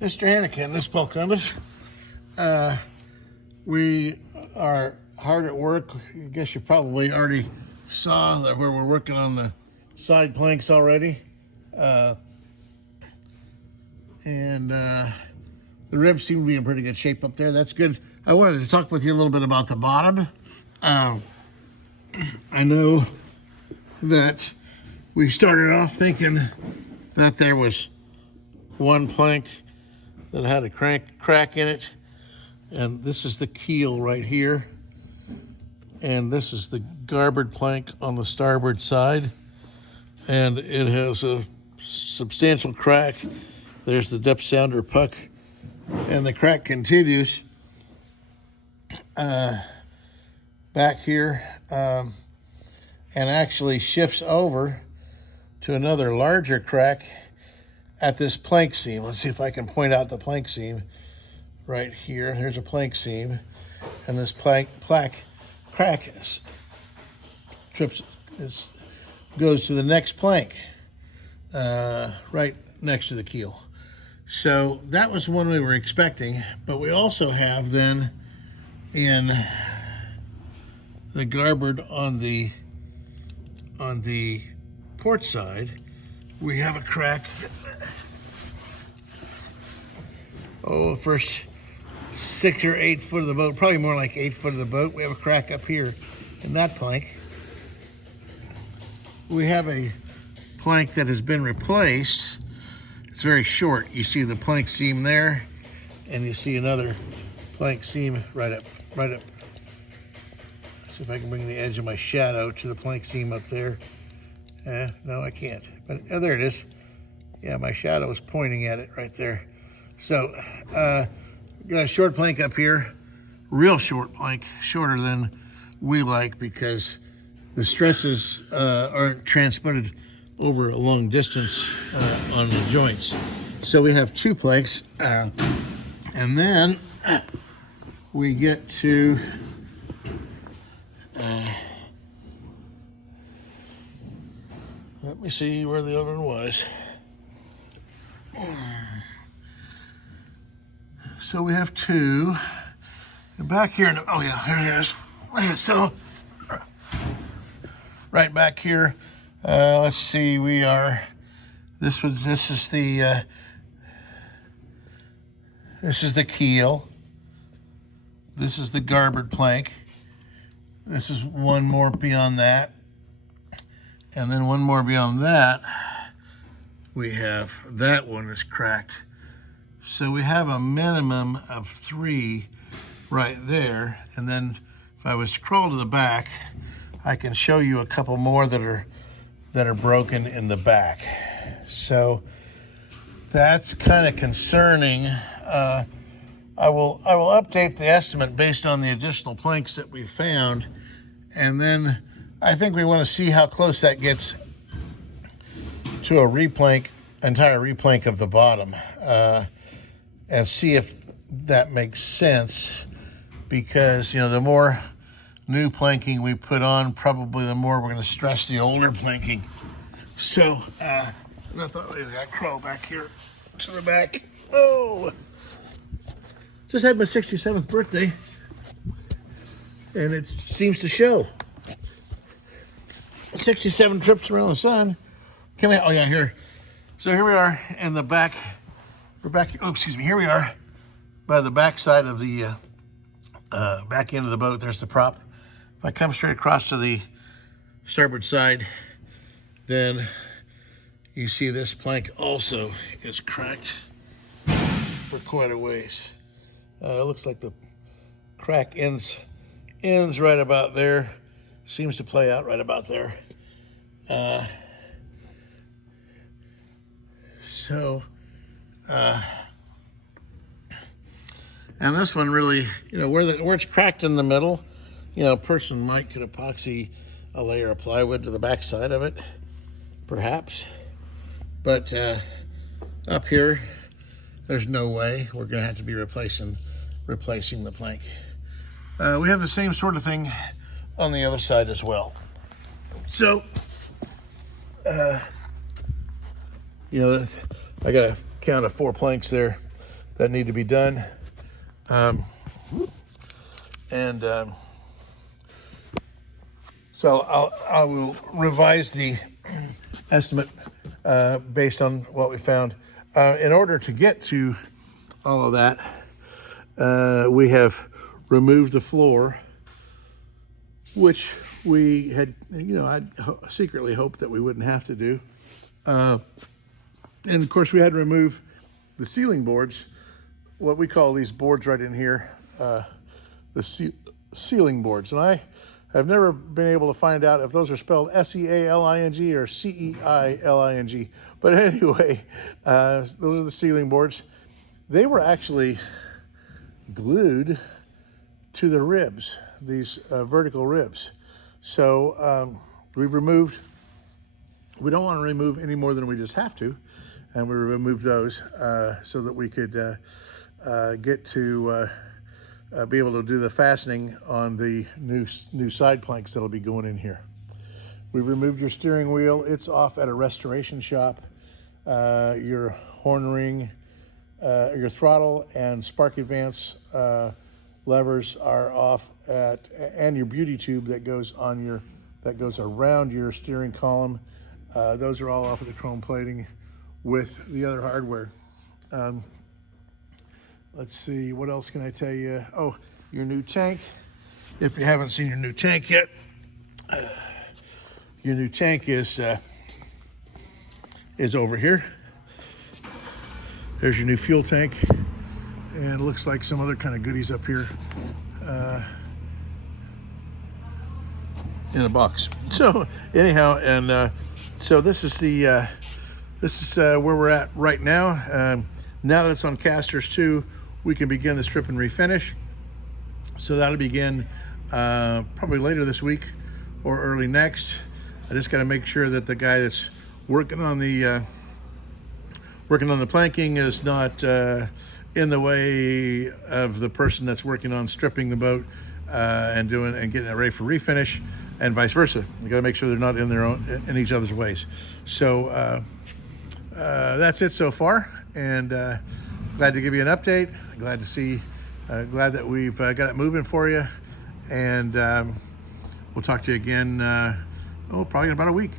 Mr. Hannikin, this Paul Columbus. We are hard at work. I guess you probably already saw that where we're working on the side planks already. And the ribs seem to be in pretty good shape up there. That's good. I wanted to talk with you a little bit about the bottom. I know that we started off thinking that there was one plank that had a crack in it, and this is the keel right here, and this is the garboard plank on the starboard side, and it has a substantial crack. There's the depth sounder puck, and the crack continues back here and actually shifts over to another larger crack at this plank seam. Let's see if I can point out the plank seam right here. Here's a plank seam, and this crack goes to the next plank right next to the keel. So that was one we were expecting, but we also have then in the garboard on the port side, we have a crack. First 6 or 8 foot of the boat, probably more like 8 foot of the boat. We have a crack up here in that plank. We have a plank that has been replaced. It's very short. You see the plank seam there, and you see another plank seam right up. Let's see if I can bring the edge of my shadow to the plank seam up there. No, I can't. But there it is. Yeah, my shadow is pointing at it right there. So, got a short plank up here, real short plank, shorter than we like because the stresses aren't transmitted over a long distance on the joints. So we have 2 planks, and then we get to let me see where the other one was. So we have 2. And back here, oh yeah, here it is. So right back here, let's see, we are, this is the keel. This is the garboard plank. This is one more beyond that. And then one more beyond that, we have, that one is cracked. So we have a minimum of 3 right there. And then if I was to crawl to the back, I can show you a couple more that are broken in the back. So that's kind of concerning. I will update the estimate based on the additional planks that we found, and then I think we want to see how close that gets to a entire replank of the bottom, and see if that makes sense, because the more new planking we put on, probably the more we're going to stress the older planking. So I thought I got to crawl back here to the back. Oh, just had my 67th birthday, and it seems to show. 67 trips around the sun. Come here. Oh yeah, here. So here we are in the back. We're back. Oh, excuse me. Here we are by the back side of the back end of the boat. There's the prop. If I come straight across to the starboard side, then you see this plank also is cracked for quite a ways. It looks like the crack ends right about there. Seems to play out right about there. And this one really, where it's cracked in the middle, a person might could epoxy a layer of plywood to the back side of it, perhaps. But up here, there's no way. We're going to have to be replacing the plank. We have the same sort of thing on the other side as well. So, I got a count of 4 planks there. that need to be done. So I will revise the estimate based on what we found. In order to get to all of that, we have removed the floor, which we had, I secretly hoped that we wouldn't have to do. And of course, we had to remove the ceiling boards, what we call these boards right in here, the ceiling boards. And I have never been able to find out if those are spelled S-E-A-L-I-N-G or C-E-I-L-I-N-G. But anyway, those are the ceiling boards. They were actually glued to the ribs, these vertical ribs. So we've removed, we don't want to remove any more than we just have to, and we removed those so that we could get to be able to do the fastening on the new side planks that'll be going in here. We removed your steering wheel. It's off at a restoration shop. Your horn ring, your throttle and spark advance levers are off and your beauty tube that goes around your steering column. Those are all off of the chrome plating with the other hardware. Let's see, what else can I tell you? Oh, your new tank. If you haven't seen your new tank yet, your new tank is over here. There's your new fuel tank, and it looks like some other kind of goodies up here in a box. So anyhow, and so this is where we're at right now. Now that it's on casters too, we can begin the strip and refinish. So that'll begin probably later this week or early next. I just got to make sure that the guy that's working on the planking is not in the way of the person that's working on stripping the boat and getting it ready for refinish, and vice versa. We got to make sure they're not in each other's ways. So that's it so far, and glad to give you an update. Glad to see, glad that we've got it moving for you, and we'll talk to you again, probably in about a week.